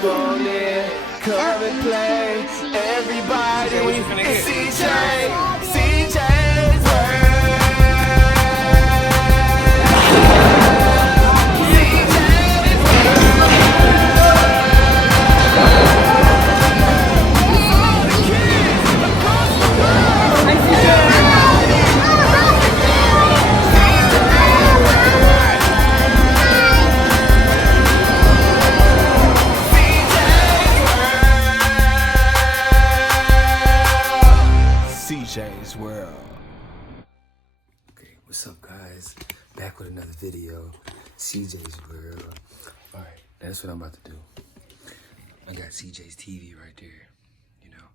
Come on in, come and play. Everybody, it's CJ's World. CJ's World. Okay, what's up, guys? Back with another video. CJ's World. Alright, that's what I'm about to do. I got CJ's TV right there. You know,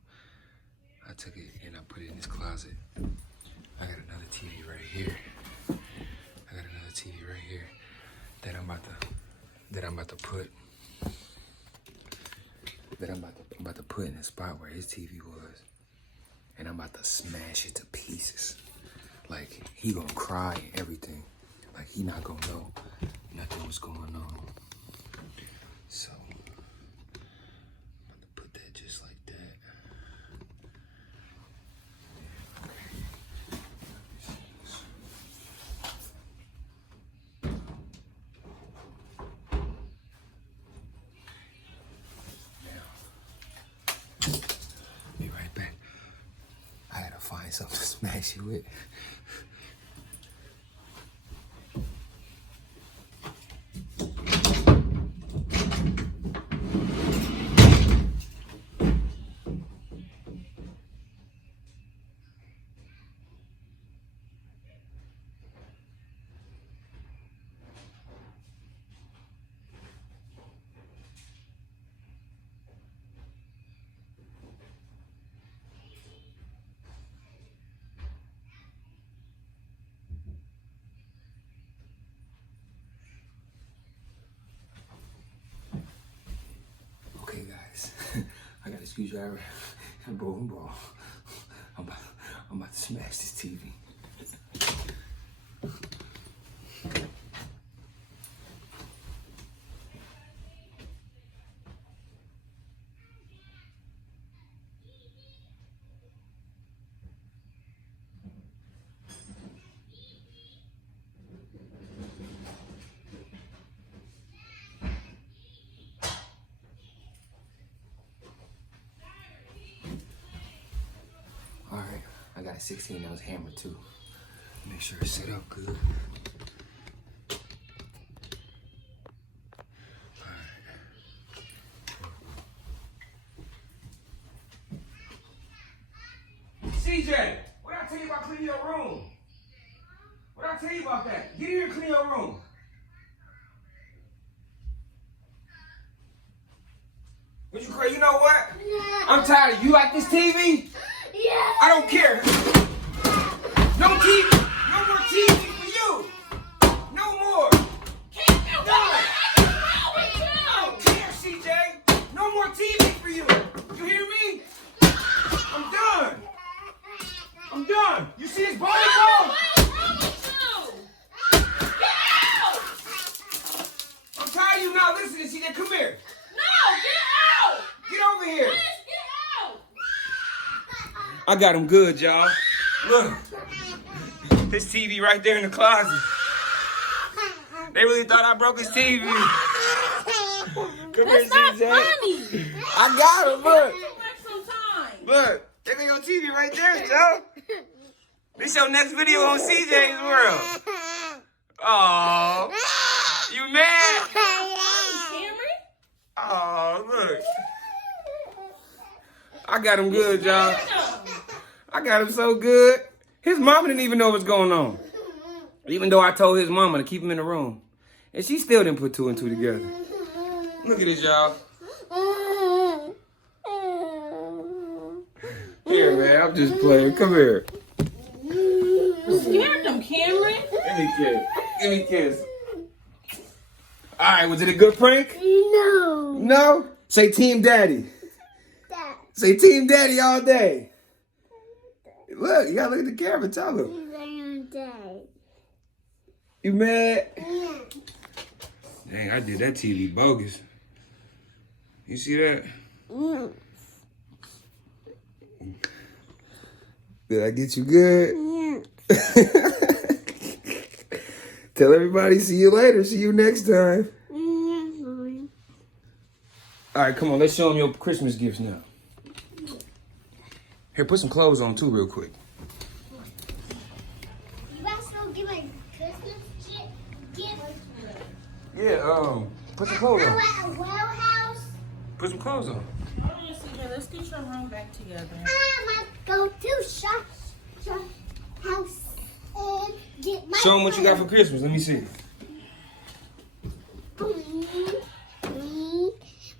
I took it and I put it in this closet. I got another TV right here. I got another TV right here that I'm about to put in the spot where his TV was. And I'm about to smash it to pieces. Like, he gonna cry and everything. Like, he not gonna know nothing was going on. So, I'm about to put that just like that. Now, be right back. I gotta find something to smash it with. Okay, guys, I got a screwdriver and a bowling ball. I'm about to smash this TV. All right, I got a 16-ounce hammer too. Make sure it's set up good. CJ, what did I tell you about cleaning your room? What did I tell you about that? Get in here and clean your room. What you crazy? You know what? I'm tired of you. Like this TV? Yeah. I don't care. No TV. No more TV for you. No more. I don't care, CJ. No more TV for you. You hear me? I'm done. I'm done. You see this body cone? I'm tired of you not listening, CJ. Come here. Get over here. I got him good, y'all. Look. His TV right there in the closet. They really thought I broke his TV. Come here, CJ. Funny. I got him, look. Some time. Look. They got your TV right there, Joe. This your next video on CJ's World. Oh, you mad? Cameron? Oh, look. I got him good, y'all. I got him so good. His mama didn't even know what's going on. Even though I told his mama to keep him in the room. And she still didn't put two and two together. Look at this, y'all. Here, man, I'm just playing. Come here. You scared them, Cameron. Give me a kiss. Give me a kiss. All right, was it a good prank? No. No? Say Team Daddy. Say Team Daddy all day. Look, you gotta look at the camera. Tell him. You mad? Dang, I did that TV bogus. You see that? Did I get you good? Tell everybody, see you later. See you next time. All right, come on. Let's show them your Christmas gifts now. Here, put some clothes on too real quick. You guys don't give my Christmas gift? Yeah, put some clothes I'm on. at a well house. Put some clothes on. Oh, yeah, CJ, let's get your room back together. I'm gonna go to shop house and get my. Show them what you got for Christmas. Let me see. Boing, boing,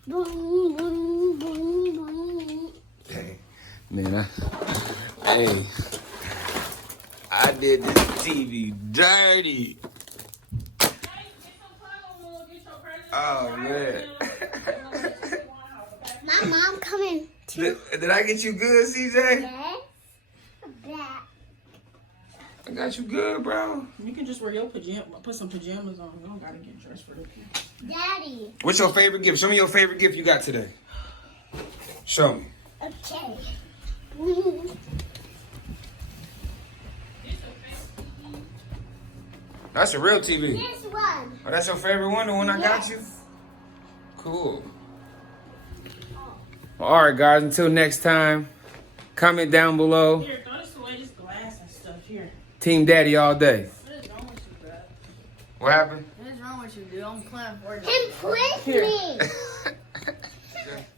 boing, boing, boing, boing. Hey, man, I did this TV dirty. Oh, man. My mom coming to Did I get you good, CJ? bed. Back. I got you good, bro. You can just wear your pajamas, put some pajamas on. You don't gotta get dressed for the kids. Daddy. What's your favorite gift? Show me your favorite gift you got today. Show me. Okay. That's a real TV. This one. Oh, that's your favorite one, the one I got you? Cool. All right, guys, until next time, comment down below. Here, throw this away, this glass and stuff. Here. Team Daddy all day. What is wrong with you, bro? What happened? What is wrong with you, dude? I'm playing for Him with me.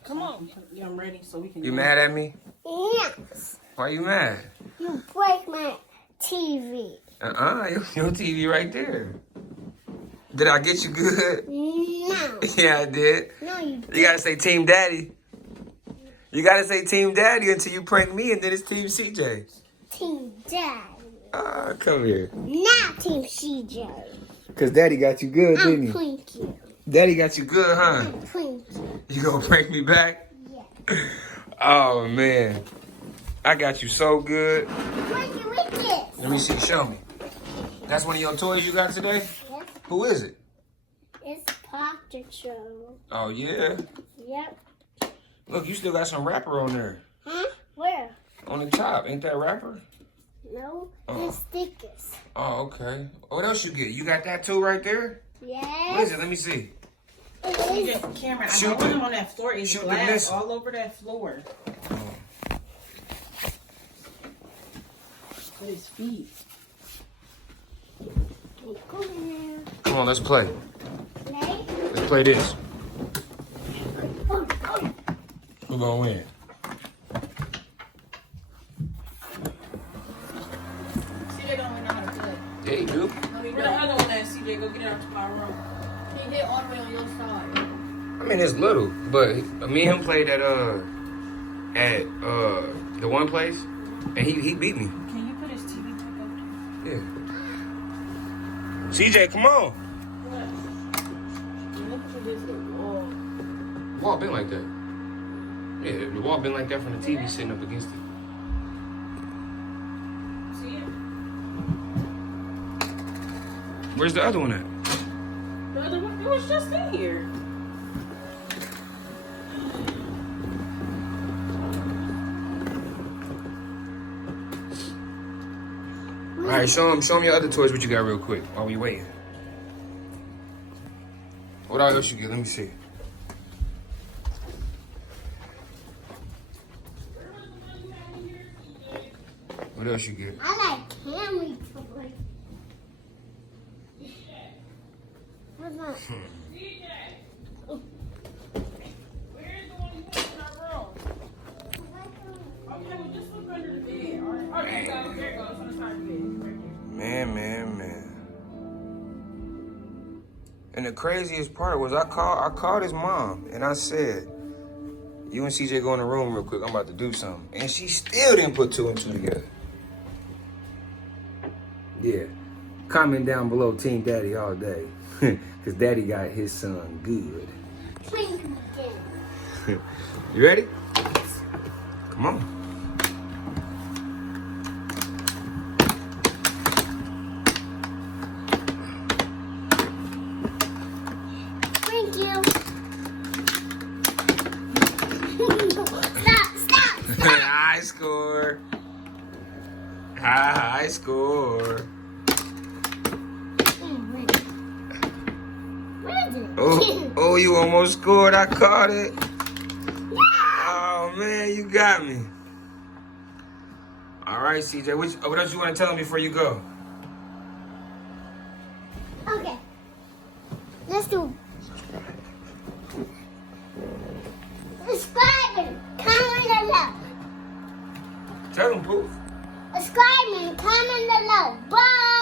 Come on. Yeah, I'm ready so we can You mad at me? Yes. Why you mad? You break my TV. Your TV right there. Did I get you good? No. Yeah, I did. No, you You gotta say Team Daddy. You gotta say Team Daddy until you prank me, and then it's Team CJ. Team Daddy. Come here. Not Team CJ. Cause Daddy got you good, I'm didn't he? Twinkie. Daddy got you good, huh? I'm Twinkie. You gonna prank me back? Yeah. Oh man, I got you so good. Twinkie with this. Let me see. Show me. That's one of your toys you got today. Yes. Who is it? It's Paw Patrol. Oh yeah. Yep. Look, you still got some wrapper on there. Huh? Where? On the top, ain't that wrapper? No. Oh. It's stickers. Oh, okay. What else you get? You got that too right there? Yes. What is it? Let me see. It CJ, is. Cameron, Shoot I know the- on that floor is shoot the glass missile. all over that floor. With his feet. Go in Come on, let's play. there. Play. Let's play this. Oh, oh. Who gonna win? CJ don't even know how to play. Yeah, you do. Where the other one at, CJ? Go get it out to my room. He hit all the way on your side. I mean, it's little, but me and him played at the one place, and he beat me. Can you put his TV back up? Yeah. CJ, come on. Look at this wall. The wall been like that. Yeah, the wall been like that from the TV sitting up against it. See it? Where's the other one at? The other one, it was just in here. All right, show him your other toys. What you got, real quick, while we waiting. What else you get? Let me see. What else you get? I like Camry toys. What's that? Where's the one you put in our room? Okay, well, just look under the bed. All right. Oh, there you go. There you go. It's on the side of the bed. Right there. Man. And the craziest part was I called his mom and I said, you and CJ go in the room real quick, I'm about to do something. And she still didn't put two and two together. Yeah. Comment down below Team Daddy all day. Cause Daddy got his son good. Twinkie again. You ready? Come on. Thank you. score. High score. Where is it? Oh, you almost scored. I caught it. Oh, man, you got me. All right, CJ. What else you want to tell me before you go? Okay. Let's do. Subscribe, comment below. Tell them, Poof. Subscribe and comment below. Bye.